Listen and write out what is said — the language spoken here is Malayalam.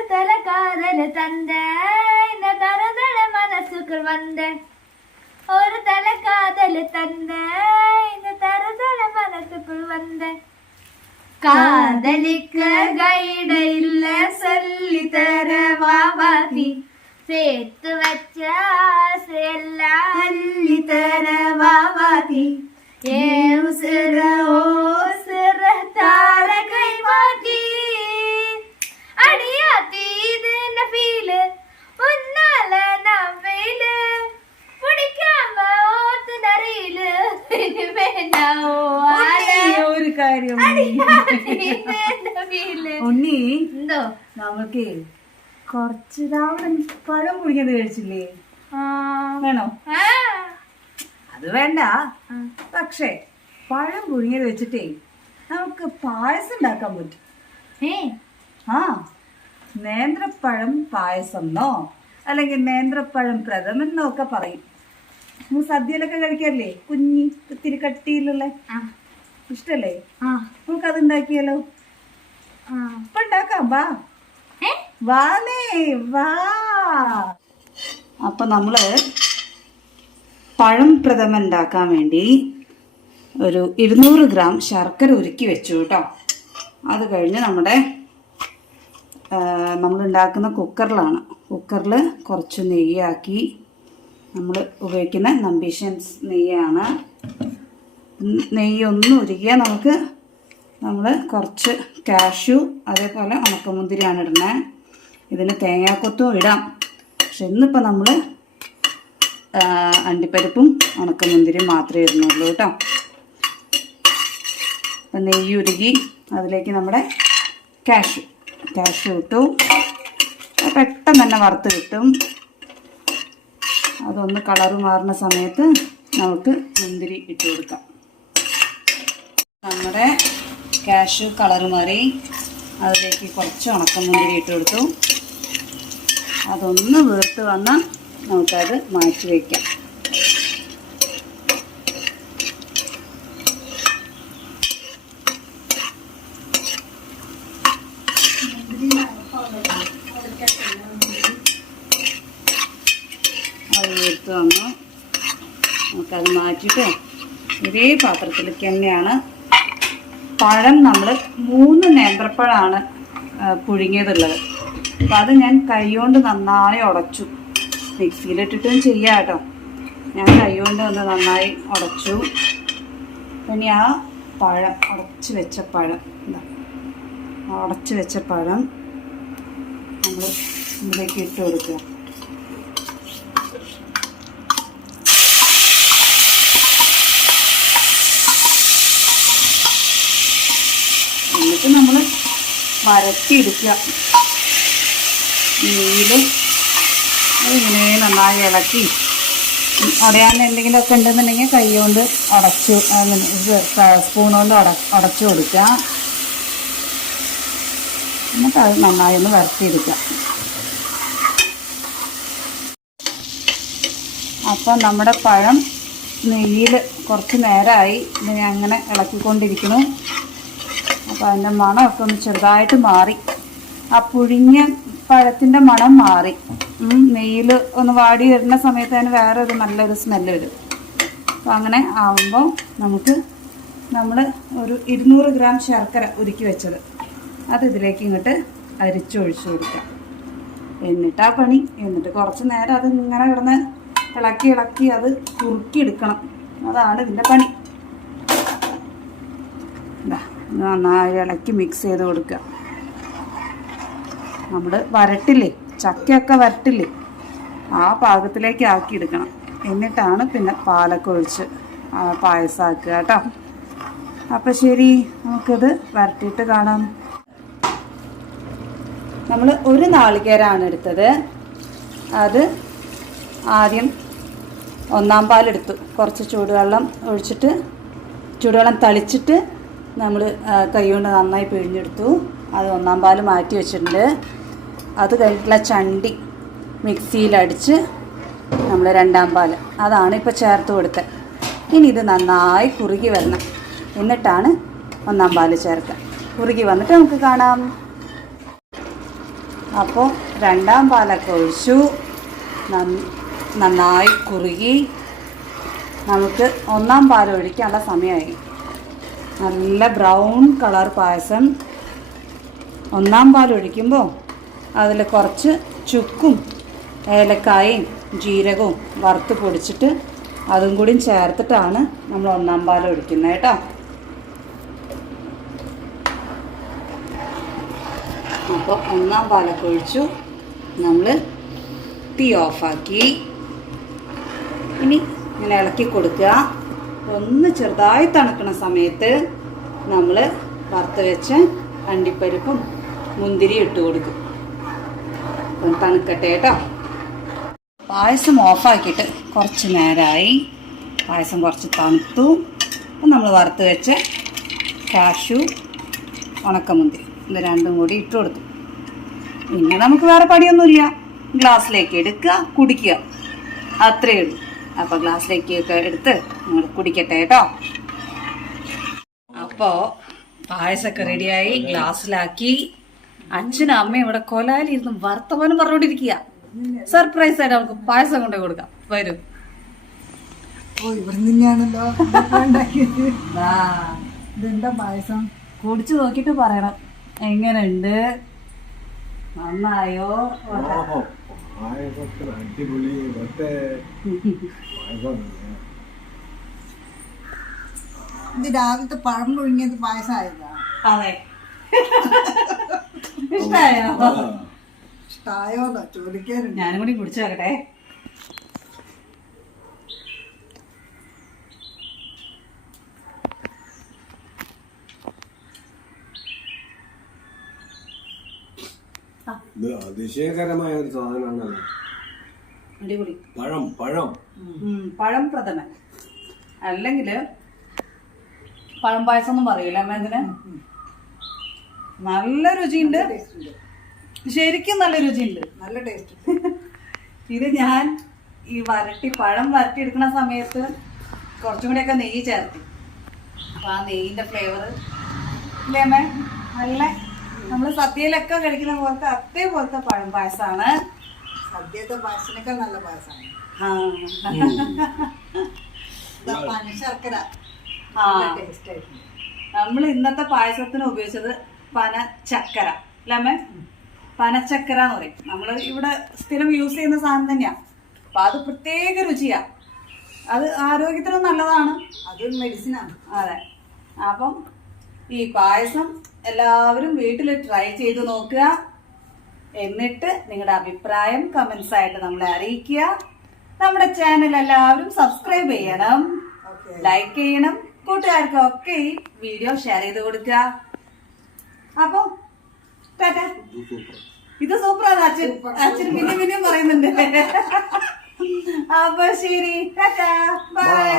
ஒரு தல காதல் தந்த இந்த தரதள மனசுக்குள் வந்த ஒரு தல காதல் தந்த இந்த தரதள மனசுக்குள் வந்த காதலிக்க கைட இல்ல சொல்லி தர வாவாதி சேர்த்து வச்ச ஆசையெல்லாம் அள்ளி தர வாவாதி ஏ உசுர ஓ சிற தார கை மாட்டி அடியாத்தி இது என்ன ஃபீலு உன்னால நான் வெயிலு பிடிக்காம ஓத்து நரையிலு ഒരു കാര്യം ഉണ്ണി നമുക്ക് കുറച്ച് തവണ പഴം കുടിക്കുന്നത് കഴിച്ചില്ലേ? വേണോ? അത് വേണ്ട. പക്ഷേ പഴം പുഴുങ്ങിയത് വെച്ചിട്ടേ നമുക്ക് പായസം ഉണ്ടാക്കാൻ പറ്റും. ആ, നേന്ത്രപ്പഴം പായസം എന്നോ അല്ലെങ്കിൽ നേന്ത്രപ്പഴം പ്രഥമൻ എന്നൊക്കെ പറയും. നമ്മൾ സദ്യയിലൊക്കെ കഴിക്കാറില്ലേ? കുഞ്ഞി ഇത്തിരി കട്ടിയിലുള്ള ഇഷ്ടല്ലേ? നമുക്കത് ഉണ്ടാക്കിയാലോ? ഇപ്പൊ ഉണ്ടാക്കാം. വാ വാനേ വാ. അപ്പൊ നമ്മള് പഴം പ്രഥമൻ ഉണ്ടാക്കാൻ വേണ്ടി ഒരു 200 ഗ്രാം ശർക്കര ഉരുക്കി വെച്ചു കേട്ടോ. അത് കഴിഞ്ഞ് നമ്മൾ ഉണ്ടാക്കുന്ന കുക്കറിലാണ്. കുക്കറിൽ കുറച്ച് നെയ്യാക്കി. നമ്മൾ ഉപയോഗിക്കുന്ന നമ്പീഷ്യൻസ് നെയ്യാണ്. നെയ്യ് ഒന്ന് ഉരുകിയാൽ നമ്മൾ കുറച്ച് കാഷ്യൂ അതേപോലെ ഉണക്കമുന്തിരിയാണ് ഇടുന്നത്. ഇതിന് തേങ്ങാക്കൊത്തും ഇടാം. പക്ഷെ ഇന്നിപ്പോൾ നമ്മൾ അണ്ടിപ്പരിപ്പും ഉണക്കമുന്തിരിയും മാത്രമേ ഇടുന്നുള്ളൂ കേട്ടോ. അപ്പം നെയ്യ് ഉരുകി അതിലേക്ക് നമ്മുടെ കാഷ്യൂ ഇട്ടു. പെട്ടെന്ന് തന്നെ വറുത്ത് കിട്ടും. അതൊന്ന് കളറ് മാറുന്ന സമയത്ത് നമുക്ക് മുന്തിരി ഇട്ട് കൊടുക്കാം. നമ്മുടെ കാഷ്യൂ കളറ് മാറി. അതിലേക്ക് കുറച്ച് ഉണക്കമുന്തിരി ഇട്ട് കൊടുത്തു. അതൊന്ന് വീർത്ത് വന്നാൽ നമുക്കത് മാറ്റി വയ്ക്കാം. അത് വീർത്ത് വന്നു. നമുക്കത് മാറ്റിയിട്ട് ഇതേ പാത്രത്തിലേക്ക് തന്നെയാണ് പഴം. നമ്മൾ 3 നേന്ത്രപ്പഴമാണ് പുഴുങ്ങിയതുള്ളത്. അപ്പം അത് ഞാൻ കൈകൊണ്ട് നന്നായി ഉടച്ചു. മിക്സിയിലിട്ടിട്ടും ചെയ്യാം കേട്ടോ. ഞാൻ കൈകൊണ്ട് ഒന്ന് നന്നായി ഉടച്ചു. പിന്നെ ആ പഴം ഉടച്ച് വെച്ച പഴം നമ്മൾ ഇതിലേക്ക് ഇട്ട് കൊടുക്കുക. എന്നിട്ട് നമ്മൾ വരട്ടിയെടുക്കുക. നെയ്യിൽ അതിങ്ങനെ നന്നായി ഇളക്കി. ഉടയാൻ എന്തെങ്കിലുമൊക്കെ ഉണ്ടെന്നുണ്ടെങ്കിൽ കൈ കൊണ്ട് സ്പൂൺ കൊണ്ട് ഉടച്ചു കൊടുക്കുക. എന്നിട്ട് അത് നന്നായി ഒന്ന് വരട്ടിയെടുക്കുക. അപ്പം നമ്മുടെ പഴം നെയ്യിൽ കുറച്ച് നേരമായി ഇതിനെ അങ്ങനെ ഇളക്കിക്കൊണ്ടിരിക്കുന്നു. അപ്പോൾ അതിൻ്റെ മണമൊക്കെ ഒന്ന് ചെറുതായിട്ട് മാറി. ആ പുഴുങ്ങിയ പഴത്തിൻ്റെ മണം മാറി. നെയ്യിൽ ഒന്ന് വാടി വരുന്ന സമയത്ത് അതിന് വേറൊരു നല്ലൊരു സ്മെല്ല് വരും. അപ്പോൾ അങ്ങനെ ആവുമ്പോൾ നമ്മൾ ഒരു 200 ഗ്രാം ശർക്കര ഉരുക്കി വെച്ചത് അത് ഇതിലേക്ക് ഇങ്ങോട്ട് അരിച്ചൊഴിച്ചു കൊടുക്കാം. എന്നിട്ടാ പണി. എന്നിട്ട് കുറച്ച് നേരം അത് ഇങ്ങനെ കിടന്ന് ഇളക്കി അത് കുറുക്കിയെടുക്കണം. അതാണ് ഇതിൻ്റെ പണി. നന്നായി ഇളക്കി മിക്സ് ചെയ്ത് കൊടുക്കുക. നമ്മൾ വരട്ടില്ലേ, ചക്കയൊക്കെ വരട്ടില്ലേ, ആ പാകത്തിലേക്ക് ആക്കിയെടുക്കണം. എന്നിട്ടാണ് പിന്നെ പാലൊക്കെ ഒഴിച്ച് പായസമാക്കുക കേട്ടോ. അപ്പം ശരി, നമുക്കിത് വരട്ടിയിട്ട് കാണാം. നമ്മൾ 1 നാളികേരമാണ് എടുത്തത്. അത് ആദ്യം 1-ാം പാലെടുത്തു. കുറച്ച് ചൂടുവെള്ളം ഒഴിച്ചിട്ട് ചൂടുവെള്ളം തളിച്ചിട്ട് നമ്മൾ കൈകൊണ്ട് നന്നായി പിഴിഞ്ഞെടുത്തു. അത് 1-ാം പാല് മാറ്റി വെച്ചിട്ടുണ്ട്. അത് കഴിഞ്ഞിട്ടുള്ള ചണ്ടി മിക്സിയിലടിച്ച് നമ്മൾ 2-ാം പാല് അതാണ് ഇപ്പോൾ ചേർത്ത് കൊടുത്തത്. ഇനി ഇത് നന്നായി കുറുകി വരണം. എന്നിട്ടാണ് 1-ാം പാല് ചേർക്കുക. കുറുകി വന്നിട്ട് നമുക്ക് കാണാം. അപ്പോൾ രണ്ടാം പാലൊക്കെ ഒഴിച്ചു. നന്നായി കുറുകി. നമുക്ക് ഒന്നാം പാൽ ഒഴിക്കാനുള്ള സമയമായി. നല്ല ബ്രൗൺ കളർ പായസം. ഒന്നാം പാൽ ഒഴിക്കുമ്പോൾ അതിൽ കുറച്ച് ചുക്കും ഏലക്കായയും ജീരകവും വറുത്ത് പൊടിച്ചിട്ട് അതും കൂടി ചേർത്തിട്ടാണ് നമ്മൾ ഒന്നാം പാൽ ഒഴിക്കുന്നത് കേട്ടോ. അപ്പോൾ ഒന്നാം പാലൊക്കെ ഒഴിച്ചു. നമ്മൾ തീ ഓഫാക്കി. ഇനി ഇങ്ങനെ ഇളക്കി കൊടുക്കുക. ഒന്ന് ചെറുതായി തണുക്കുന്ന സമയത്ത് നമ്മൾ വറുത്ത് വെച്ച് അണ്ടിപ്പരിപ്പും മുന്തിരി ഇട്ട് കൊടുക്കും. തണുക്കട്ടെ കേട്ടോ. പായസം ഓഫാക്കിയിട്ട് കുറച്ച് നേരമായി. പായസം കുറച്ച് തണുത്തു. അപ്പം നമ്മൾ വറുത്ത് വെച്ച് കാഷ്യൂ ഉണക്കമുന്തിരി ഇത് രണ്ടും കൂടി ഇട്ട് കൊടുത്തു. പിന്നെ നമുക്ക് വേറെ പണിയൊന്നുമില്ല. ഗ്ലാസ്സിലേക്ക് എടുക്കുക, കുടിക്കുക, അത്രയേ ഉള്ളൂ. അപ്പോൾ ഗ്ലാസ്സിലേക്കൊക്കെ എടുത്ത് നിങ്ങൾ കുടിക്കട്ടെ കേട്ടോ. അപ്പോൾ പായസമൊക്കെ റെഡിയായി ഗ്ലാസ്സിലാക്കി. അച്ഛനും അമ്മയും ഇവിടെ കൊലാലിരുന്ന് വർത്തമാനം പറഞ്ഞുകൊണ്ടിരിക്കുക. സർപ്രൈസ് ആയിട്ട് അവർക്ക് പായസം കൊണ്ടു കൊടുക്കാം. വരും. ഇതെന്താ പായസം? കുടിച്ചു നോക്കിട്ട് പറയണം എങ്ങനെയുണ്ട്, നന്നായോ. ഇത് രാവിലത്തെ പഴം പുഴുങ്ങിയത് പായസമായതാ? അതെ. ഇഷ്ടായോ? ഇഷ്ടായോന്നോ ചോദിക്കാറുണ്ട്. ഞാനും കൂടി കുടിച്ചു നോക്കട്ടെ. ഇത് അതിശയകരമായ ഒരു സാധനമാണല്ലോ. അടിപൊളി. പഴം പ്രഥമൻ അല്ലെങ്കിൽ പഴം പായസം ഒന്നും പറയൂല അമ്മ ഇതിന്. നല്ല രുചിയുണ്ട്, ശരിക്കും നല്ല രുചിയുണ്ട്, നല്ല ടേസ്റ്റ്. ഇത് ഞാൻ ഈ പഴം വരട്ടിയെടുക്കുന്ന സമയത്ത് കുറച്ചും കൂടിയൊക്കെ നെയ്യ് ചേർത്തി. അപ്പൊ ആ നെയ്യിന്റെ ഫ്ലേവർ ഇല്ലേ അമ്മ? നല്ല നമ്മൾ സദ്യയിലൊക്കെ കഴിക്കുന്ന പോലത്തെ അതേപോലത്തെ പഴം പായസമാണ്. സദ്യത്തെ പായസത്തിനൊക്കെ നല്ല പായസമാണ്. പനശർക്കര ടേസ്റ്റ് ആയിട്ടുണ്ട്. നമ്മൾ ഇന്നത്തെ പായസത്തിന് ഉപയോഗിച്ചത് പനച്ചക്കര അല്ലേ? പനച്ചക്കര എന്ന് പറയും. നമ്മൾ ഇവിടെ സ്ഥിരം യൂസ് ചെയ്യുന്ന സാധനം തന്നെയാ. അപ്പൊ അത് പ്രത്യേക രുചിയാ. അത് ആരോഗ്യത്തിനും നല്ലതാണ്, അത് മെഡിസിനാണ്. അതെ. അപ്പം ഈ പായസം എല്ലാവരും വീട്ടിൽ ട്രൈ ചെയ്ത് നോക്കുക. എന്നിട്ട് നിങ്ങളുടെ അഭിപ്രായം കമന്റ്സ് ആയിട്ട് നമ്മളെ അറിയിക്കുക. നമ്മുടെ ചാനൽ എല്ലാവരും സബ്സ്ക്രൈബ് ചെയ്യണം, ലൈക്ക് ചെയ്യണം, കൂട്ടുകാർക്കൊക്കെ ഈ വീഡിയോ ഷെയർ ചെയ്ത് കൊടുക്കുക. അപ്പം ഇത് സൂപ്പറാണ്. അച്ഛൻ പിന്നെയും പറയുന്നുണ്ട്. അപ്പൊ ശരി, ടാറ്റാ, ബൈ.